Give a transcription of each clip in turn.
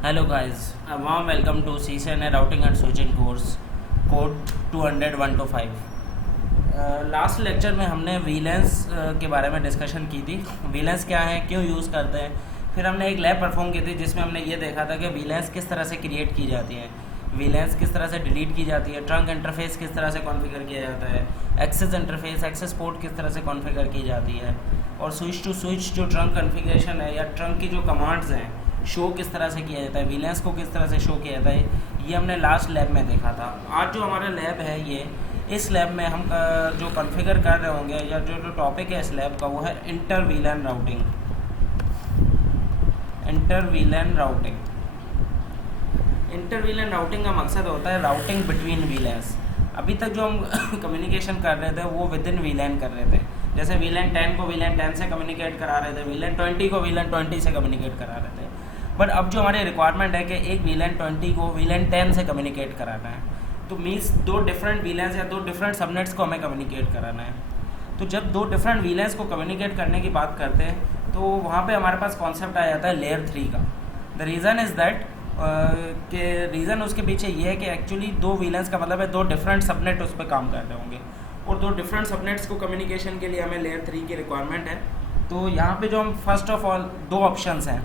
Hello guys, a warm welcome to CCNA Routing and Switching course code 201 to 5। Last lecture में हमने valence के बारे में discussion की थी। वीलेंस क्या है, क्यों यूज़ करते हैं। फिर हमने एक लैब परफॉर्म की थी जिसमें हमने ये देखा था कि वीलेंस किस तरह से क्रिएट की जाती है, वीलेंस किस तरह से डिलीट की जाती है, ट्रंक इंटरफेस किस तरह से कॉन्फ़िगर किया जाता है, एक्सेस इंटरफेस एक्सेस पोर्ट किस तरह से कॉन्फ़िगर की जाती है, और स्विच टू स्विच जो ट्रंक कॉन्फ़िगरेशन है या ट्रंक की जो कमांड्स हैं शो किस तरह से किया जाता है, वीलेंस को किस तरह से शो किया जाता है, ये हमने लास्ट लैब में देखा था। आज जो हमारा लैब है ये, इस लैब में हम जो कॉन्फ़िगर कर रहे होंगे या जो टॉपिक है इस लैब का वो है इंटर वीलैन राउटिंग। इंटर वीलैन राउटिंग का मकसद होता है राउटिंग बिटवीन वीलैन्स। अभी तक जो हम कम्युनिकेशन कर रहे थे वो विद इन वीलैन कर रहे थे। जैसे वीलैन 10 को वीलैन 10 से कम्युनिकेट करा रहे थे, वीलैन 20 को वीलैन 20 से कम्युनिकेट करा रहे थे। बट अब जो हमारी रिक्वायरमेंट है कि एक वीलैन 20 को वीलैन 10 से कम्युनिकेट कराना है, तो मीन्स दो डिफरेंट वीलैंस या दो डिफरेंट सबनेट्स को हमें कम्युनिकेट कराना है। तो जब दो डिफरेंट वीलैंस को कम्युनिकेट करने की बात करते हैं तो वहाँ पे हमारे पास कॉन्सेप्ट आ जाता है लेयर 3 का। द रीज़न इज़ दैट कि रीज़न उसके पीछे ये है कि एक्चुअली दो वीलैंस का मतलब है दो डिफरेंट सबनेट उस पर काम कर रहे होंगे, और दो डिफरेंट सबनेट्स को कम्युनिकेशन के लिए हमें लेयर 3 की रिक्वायरमेंट है। तो यहाँ पे जो हम फर्स्ट ऑफ ऑल दो ऑप्शंस हैं,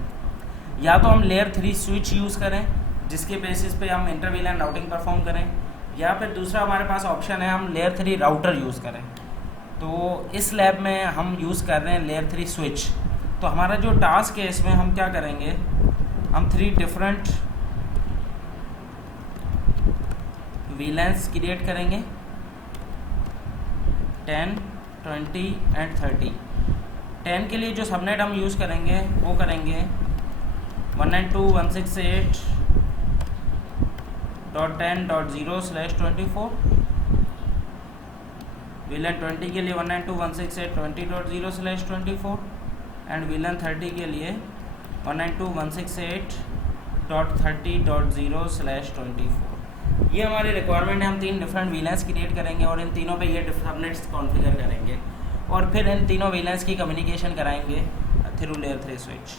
या तो हम लेयर 3 स्विच यूज़ करें जिसके बेसिस पे हम इंटर वीलैन राउटिंग परफॉर्म करें, या फिर दूसरा हमारे पास ऑप्शन है हम लेयर 3 राउटर यूज़ करें। तो इस लैब में हम यूज़ कर रहे हैं लेयर 3 स्विच। तो हमारा जो टास्क है इसमें हम क्या करेंगे, हम 3 डिफरेंट वीलैंस क्रिएट करेंगे 10, 20 एंड 30। 10 के लिए जो सबनेट हम यूज़ करेंगे वो करेंगे 192.168.10.0/24। वीलन 20 के लिए 192.168.20.0/24 एंड वीलन 30 के लिए 192.168.30.0/24। ये हमारी रिक्वायरमेंट है। हम 3 डिफरेंट वीलैंस क्रिएट करेंगे और इन तीनों पे ये सबनेट्स कॉन्फ़िगर करेंगे और फिर इन तीनों वीलैंस की कम्युनिकेशन कराएंगे थ्रू लेयर 3 स्विच।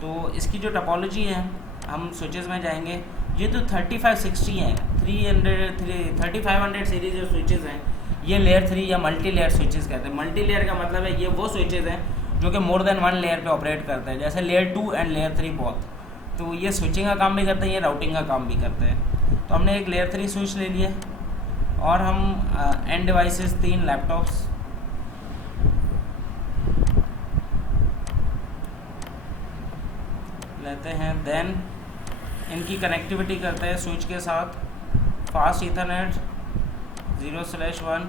तो इसकी जो टपोलॉजी है, हम स्विचेस में जाएंगे। ये तो 3560 हैं, 3500 सीरीज जो स्विचेस हैं ये लेयर 3 या मल्टी लेयर स्विचेस कहते हैं। मल्टी लेयर का मतलब है ये वो स्विचेस हैं जो कि मोर देन 1 लेयर पे ऑपरेट करते हैं, जैसे लेयर 2 एंड लेयर 3 बोथ। तो ये स्विचिंग का काम भी करते हैं, ये राउटिंग का काम भी करते हैं। तो हमने एक लेयर 3 स्विच ले लिया और हम एंड डिवाइसेस 3 लैपटॉप्स लेते हैं, देन इनकी कनेक्टिविटी करते हैं स्विच के साथ। फास्ट ईथरनेट 0/1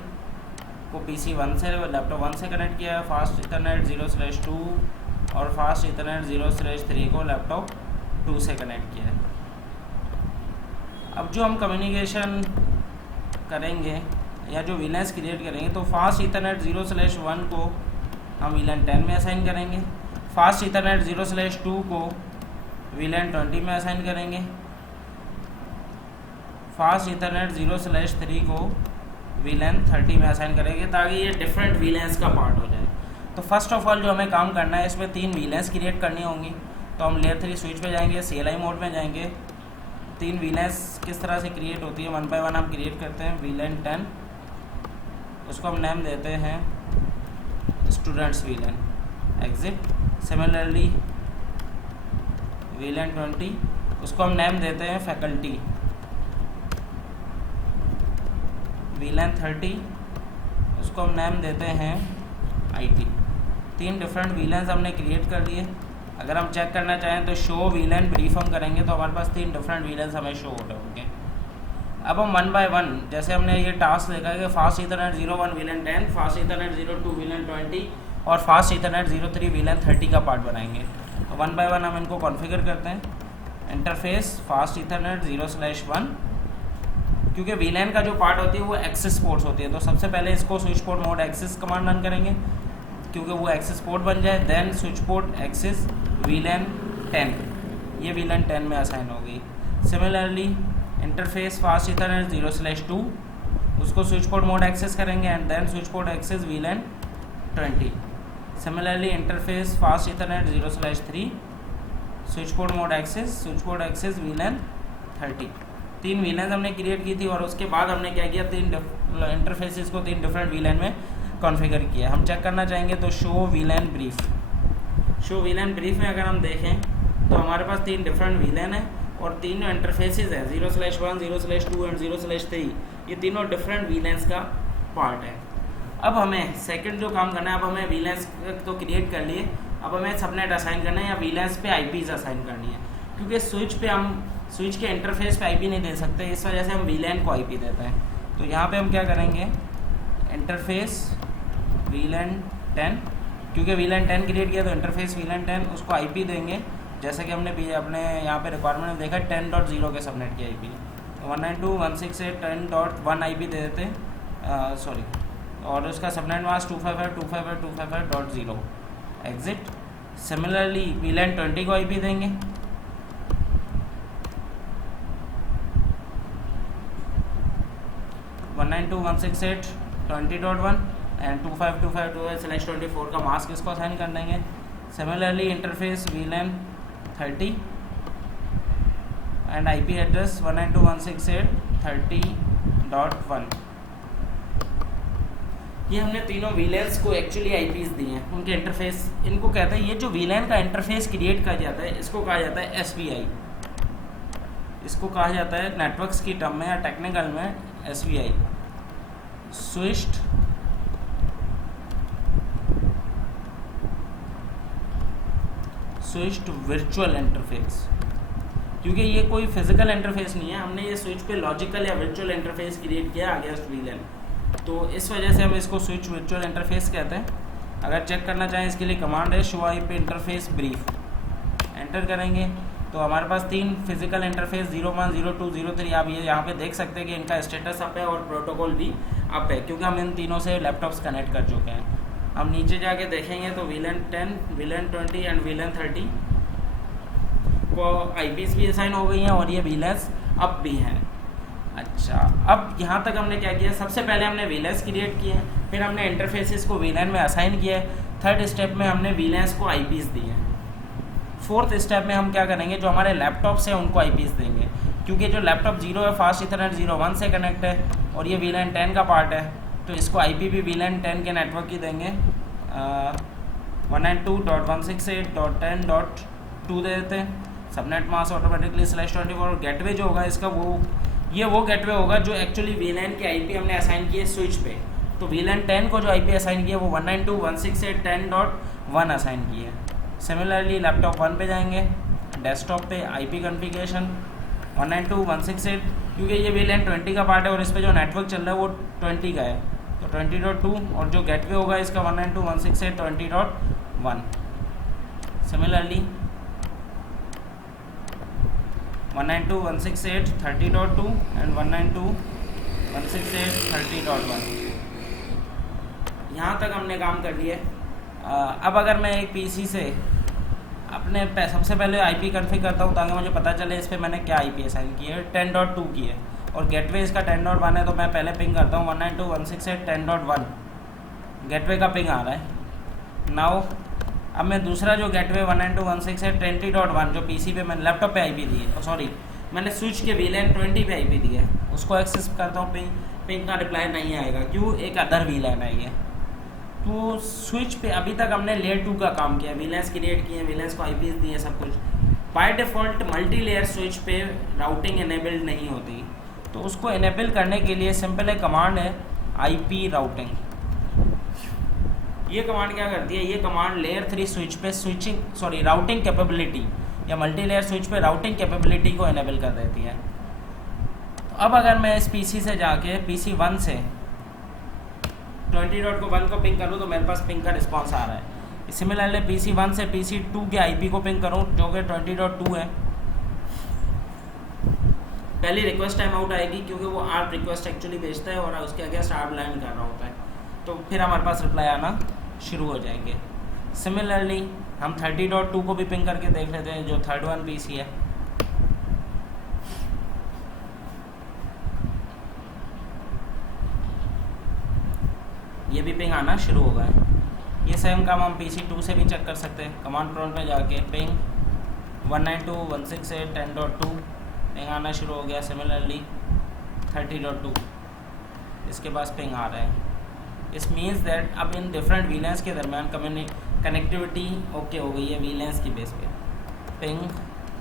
को PC 1 से लैपटॉप 1 से कनेक्ट किया है, फास्ट ईथरनेट 0/2 और फास्ट ईथरनेट 0/3 को लैपटॉप 2 से कनेक्ट किया है। अब जो हम कम्युनिकेशन करेंगे या जो वीलैंस क्रिएट करेंगे, तो फास्ट ईथरनेट 0/1 को हम वीलैन 10 में असाइन करेंगे, फास्ट ईथरनेट 0/2 को वीलैन 20 में असाइन करेंगे, फास्ट ईथरनेट 0/3 को वीलैन 30 में असाइन करेंगे ताकि ये डिफरेंट वीलैंस का पार्ट हो जाए। तो फर्स्ट ऑफ ऑल जो हमें काम करना है इसमें 3 वीलैंस क्रिएट करनी होंगी। तो हम लेयर 3 स्विच पे जाएंगे, CLI मोड में जाएंगे। 3 वीलैंस किस तरह से क्रिएट होती है 1 बाय 1 हम क्रिएट करते हैं। वीलैन 10 उसको हम नेम देते हैं स्टूडेंट्स वीलैन एग्जिट। सिमिलरली वीलैन 20 उसको हम नेम देते हैं फैकल्टी। वीलैन 30 उसको हम नेम देते हैं IT। 3 डिफरेंट वीलैंस हमने क्रिएट कर लिए। अगर हम चेक करना चाहें तो शो वीलैन ब्रीफ हम करेंगे तो हमारे पास 3 डिफरेंट वीलैंस हमें शो हो रहे होंगे। अब हम 1 बाय 1, जैसे हमने ये टास्क देखा है कि फास्ट ईथरनेट 0/1 वीलैन 10, फास्ट ईथरनेट 0/2 वीलैन 20 और फास्ट ईथरनेट 0/3 वीलैन 30 का पार्ट बनाएंगे। तो 1 बाय 1 हम इनको कॉन्फ़िगर करते हैं। इंटरफेस फास्ट ईथरनेट 0/1, क्योंकि वीलैन का जो पार्ट होती है वो एक्सेस पोर्ट्स होती है, तो सबसे पहले इसको switch port mode access command run करेंगे क्योंकि वो एक्सेस पोर्ट बन जाए। Then switch port access VLAN 10, ये वीलैन 10 में असाइन होगी। सिमिलरली इंटरफेस फास्ट ईथरनेट 0/2 उसको स्विच पोर्ट मोड एक्सेस करेंगे and then switch port access VLAN 20। Similarly, interface fast Ethernet 0/3 switch code mode access VLAN 30। 3 VLAN हमने create की थी और उसके बाद हमने क्या किया, 3 इंटरफेसेस को 3 डिफरेंट वीलैन में कॉन्फ़िगर किया। हम चेक करना चाहेंगे तो शो वीलैन ब्रीफ में अगर हम देखें तो हमारे पास 3 डिफरेंट वीलैन है और तीनों इंटरफेसेस हैं 0/1, 0/2 एंड 0/3। ये तीनों डिफरेंट वीलैंस का पार्ट है। अब हमें सेकंड जो काम करना है, अब हमें वीलैंस तो क्रिएट कर लिए, अब हमें सबनेट असाइन करना है या वीलैंस पे आईपीज असाइन करनी है। क्योंकि स्विच के इंटरफेस पे आईपी नहीं दे सकते, इस वजह से हम वीलैन को आईपी देते हैं। तो यहाँ पे हम क्या करेंगे, इंटरफेस वीलैन 10, क्योंकि वीलैन 10 क्रिएट किया तो इंटरफेस वीलैन 10 उसको आईपी देंगे, जैसे कि हमने अपने यहाँ पे रिक्वायरमेंट में देखा 10.0 के सबनेट की आईपी। 192.168.10.1 आईपी दे देते, सॉरी, और उसका सबनेट मास्क 255.255.255.0 एग्जिट। सिमिलरली वीलैन 20 को आईपी देंगे, (192.168.20.1) एंड 25252/24 का मास्क इसको असाइन कर देंगे। Similarly interface वीलैन 30 and IP address 192.168.30.1। ये हमने तीनों वीलैंस को एक्चुअली आईपीज दी हैं, उनके इंटरफेस इनको कहते हैं। ये जो वीलैन का इंटरफेस क्रिएट किया जाता है इसको कहा जाता है एसवीआई। इसको कहा जाता है नेटवर्क्स की टर्म में या टेक्निकल में एसवीआई, स्विच्ड वर्चुअल इंटरफेस। क्योंकि ये कोई फिजिकल इंटरफेस नहीं है, हमने ये स्विच पे लॉजिकल या वर्चुअल इंटरफेस क्रिएट किया अगेंस्ट वीलैन, तो इस वजह से हम इसको स्विच वर्चुअल इंटरफेस कहते हैं। अगर चेक करना चाहें इसके लिए कमांड है show IP interface brief, enter करेंगे तो हमारे पास 3 फिजिकल इंटरफेस 01, 02, 03 आप ये यहाँ पे देख सकते हैं कि इनका स्टेटस अप है और प्रोटोकॉल भी अप है, क्योंकि हम इन तीनों से लैपटॉप्स कनेक्ट कर चुके हैं। हम नीचे जाके देखेंगे तो वीलैन 10, वीलैन 20 एंड वीलैन 30 को आईपीज भी असाइन हो गई हैं और ये वीलैंस अप भी हैं। अच्छा, अब यहाँ तक हमने क्या किया, सबसे पहले हमने वीलैंस क्रिएट किए हैं, फिर हमने इंटरफेसेस को वीलैन में असाइन किया है, थर्ड स्टेप में हमने वीलैंस को आईपीज दिए हैं, फोर्थ स्टेप में हम क्या करेंगे, जो हमारे लैपटॉप्स हैं उनको आईपीज देंगे। क्योंकि जो लैपटॉप 0 है फास्ट इथरनेट 01 से कनेक्ट है और ये वीलैन 10 का पार्ट है, तो इसको आईपी भी वीलैन 10 के नेटवर्क की देंगे। 192.168.10.2 दे देते हैं। सबनेट मास्क ऑटोमेटिकली /24 और गेटवे जो होगा इसका वो गेटवे होगा जो एक्चुअली वीलैन की आईपी हमने असाइन की है स्विच पे। तो वीलैन 10 को जो आईपी असाइन की है वो 192.168.10.1 असाइन की है। सिमिलरली लैपटॉप 1 पे जाएंगे, डेस्कटॉप पे आईपी कॉन्फ़िगरेशन 192.168, क्योंकि ये वीलैन 20 का पार्ट है और इस पे जो नेटवर्क चल रहा है वो 20 का है, तो 20.2 और जो गेटवे होगा इसका 192.168.20.1। Similarly 192.168.30.2 and 192.168.30.1। यहाँ तक हमने काम कर लिया। अब अगर मैं एक पीसी से अपने सबसे पहले आईपी कॉन्फ़िगर करता हूँ ताकि मुझे पता चले इस पर मैंने क्या आईपी असाइन की है, 10.2 की है और गेटवे इसका 10.1 है, तो मैं पहले पिंग करता हूँ 192.168.10.1, गेटवे का पिंग आ रहा है। नाउ अब मैं दूसरा जो गेटवे 192.168.20.1 जो पीसी पे मैंने लैपटॉप पे आईपी दी है, सॉरी मैंने स्विच के वीलैन 20 पे आईपी दी है, उसको एक्सेस करता हूँ, पिंग का रिप्लाई नहीं आएगा, क्यों, एक अदर वीलैन है ये। तो स्विच पे अभी तक हमने लेयर 2 का काम किया, वीलैंस क्रिएट किए, वीलैंस को आईपीज दिए, सब कुछ। By default multi layer switch पे राउटिंग इनेबल्ड नहीं होती, तो उसको इनेबल करने के लिए सिंपल एक कमांड है आईपी राउटिंग। ये कमांड क्या करती है, ये कमांड लेयर 3 स्विच पे राउटिंग कैपेबिलिटी या मल्टी लेयर स्विच पे राउटिंग कैपेबिलिटी को इनेबल कर देती है। तो अब अगर मैं इस पीसी से जाके पीसी 1 से 20.1 को पिंग करूँ तो मेरे पास पिंग का रिस्पॉन्स आ रहा है। सिमिलरली पीसी 1 से पीसी 2 के आईपी को पिंग करूँ जो कि 20.2 है, पहली रिक्वेस्ट टाइम आउट आएगी क्योंकि वो आर्प रिक्वेस्ट एक्चुअली भेजता है और उसके अगेंस्ट आर्प लैंड कर रहा होता है, तो फिर हमारे पास रिप्लाई आना शुरू हो जाएंगे। सिमिलरली हम 30.2 को भी पिंग करके देख लेते हैं जो थर्ड वन पीसी है। ये भी पिंग आना शुरू हो गया है। ये सेम काम हम पीसी 2 से भी चेक कर सकते हैं। कमांड प्रॉम्प्ट में जाके पिंग 192.168.10.2 पिंग आना शुरू हो गया। सिमिलरली 30.2 इसके पास पिंग आ रहा है। इस मीन्स दैट अब इन डिफरेंट वीलैंस के दरमियान कनेक्टिविटी ओके हो गई है वीलैंस की बेस पे। पिंग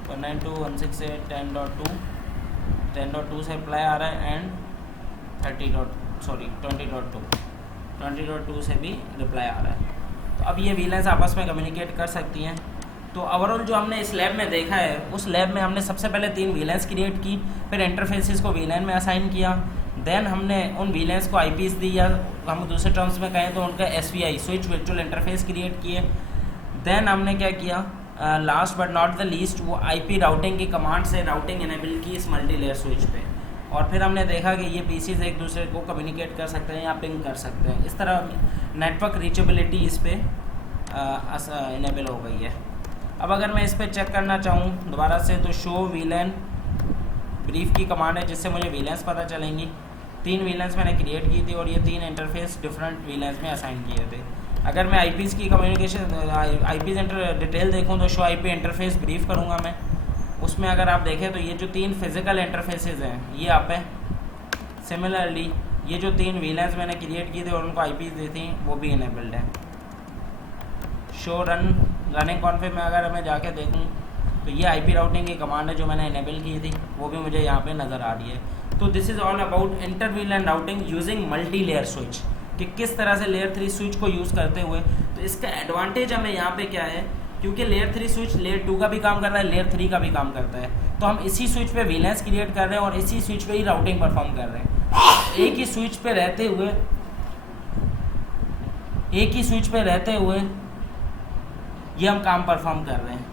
192.168.10.2 10.2 से अप्लाई आ रहा है एंड 20.2 से भी रिप्लाई आ रहा है। तो अब ये वीलैंस आपस में कम्युनिकेट कर सकती हैं। तो ओवरऑल जो हमने इस लैब में देखा है, उस लैब में हमने सबसे पहले 3 वीलैंस क्रिएट की, फिर इंटरफेसेस को वीलैन में असाइन किया, देन हमने उन वीलैंस को आईपीस दी, या हम दूसरे टर्म्स में कहें तो उनका एसवीआई स्विच वर्चुअल इंटरफेस क्रिएट किए। देन हमने क्या किया, last but not the least, वो आईपी राउटिंग की कमांड से राउटिंग इनेबल की इस मल्टी लेयर स्विच पे। और फिर हमने देखा कि ये पीसीज एक दूसरे को कम्युनिकेट कर सकते हैं या पिंग कर सकते हैं। इस तरह नेटवर्क रीचेबिलिटी इस पर इनेबल हो गई है। अब अगर मैं इस पर चेक करना चाहूँ दोबारा से, तो शो वीलैन ब्रीफ की कमांड है जिससे मुझे वीलैंस पता चलेंगी। 3 वीलैंस मैंने क्रिएट की थी और ये 3 इंटरफेस डिफरेंट वीलैंस में असाइन किए थे। अगर मैं आईपीस की कम्युनिकेशन आईपीस डिटेल देखूँ तो शो आईपी इंटरफेस ब्रीफ करूँगा मैं। उसमें अगर आप देखें तो ये जो 3 फिजिकल इंटरफेसेस हैं ये आप है। सिमिलरली ये जो 3 वीलैंस मैंने क्रिएट की थी और उनको आईपीस दी थी वो भी इनेबल्ड है। शो रनिंग कॉन्फ़िग में अगर मैं जाके देखूँ तो ये आईपी राउटिंग की कमांड है जो मैंने इनेबल की थी, वो भी मुझे यहाँ पे नज़र आ रही है। तो this is all about inter वीलैन routing using multi layer switch, कि किस तरह से लेयर 3 स्विच को यूज़ करते हुए। तो इसका एडवांटेज हमें यहाँ पे क्या है, क्योंकि लेयर 3 स्विच लेयर 2 का भी काम करता है, लेयर 3 का भी काम करता है। तो हम इसी स्विच पे वीलैंस क्रिएट कर रहे हैं और इसी स्विच पे ही राउटिंग परफॉर्म कर रहे हैं। एक ही स्विच पे रहते हुए ये हम काम परफॉर्म कर रहे हैं।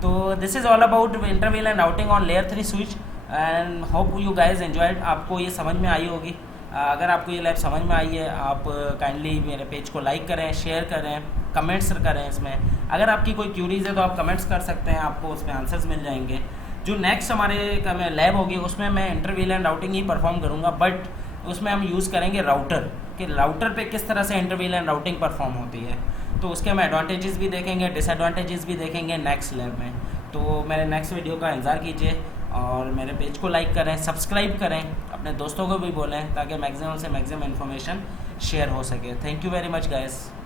तो this is all about inter वीलैन routing on layer 3 switch and hope you guys enjoyed. आपको ये समझ में आई होगी। अगर आपको ये लैब समझ में आई है, आप काइंडली मेरे पेज को लाइक करें, शेयर करें, कमेंट्स करें। इसमें अगर आपकी कोई क्यूरीज है तो आप कमेंट्स कर सकते हैं, आपको उसमें आंसर्स मिल जाएंगे। जो नेक्स्ट हमारे लैब होगी उसमें मैं इंटर वीलैन राउटिंग ही परफॉर्म करूँगा, बट उसमें हम यूज़ करेंगे राउटर, कि राउटर पे किस तरह से इंटर वीलैन राउटिंग परफॉर्म होती है। तो उसके हम एडवांटेजेस भी देखेंगे, डिसएडवांटेजेस भी देखेंगे नेक्स्ट लैब में। तो मेरे नेक्स्ट वीडियो का इंतज़ार कीजिए और मेरे पेज को लाइक करें, सब्सक्राइब करें, अपने दोस्तों को भी बोलें ताकि मैक्सिमम से मैक्सिमम इन्फॉर्मेशन शेयर हो सके। Thank you very much guys.